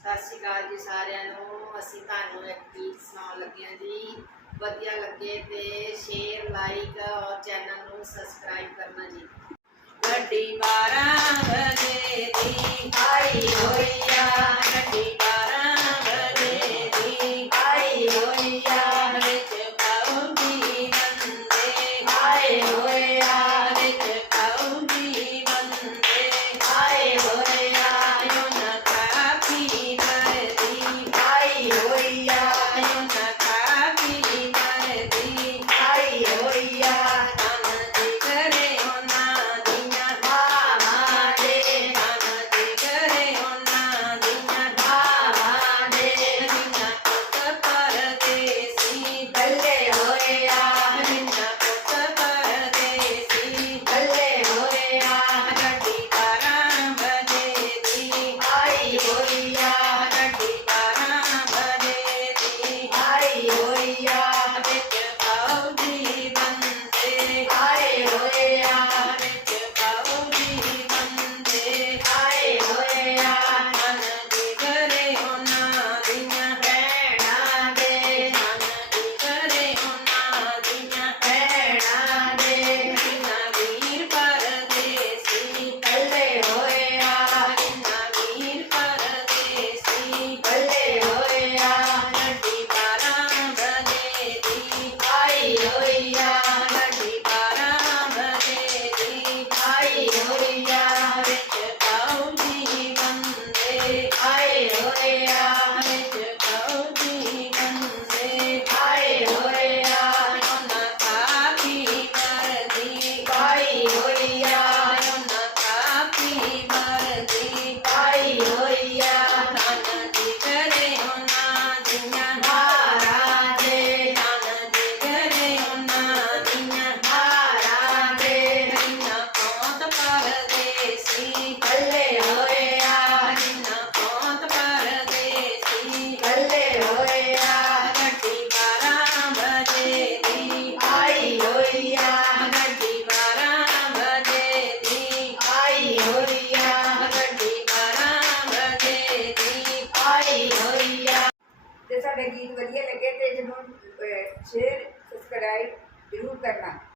ਸਤਿ ਸ਼੍ਰੀ ਅਕਾਲ ਜੀ ਸਾਰਿਆਂ ਨੂੰ। ਅਸੀਂ ਤੁਹਾਨੂੰ ਇੱਕ ਗੀਤ ਸੁਣਾਉਣ ਲੱਗੇ ਹਾਂ ਜੀ। ਵਧੀਆ ਲੱਗੇ ਤੇ ਸ਼ੇਅਰ ਲਾਈਕ ਔਰ ਚੈਨਲ ਨੂੰ ਸਬਸਕ੍ਰਾਈਬ ਕਰਨਾ ਜੀ। ਵੱਡੀ ਵਾਰ वीडियो लगे तो ज़रूर शेयर सब्सक्राइब ज़रूर करना।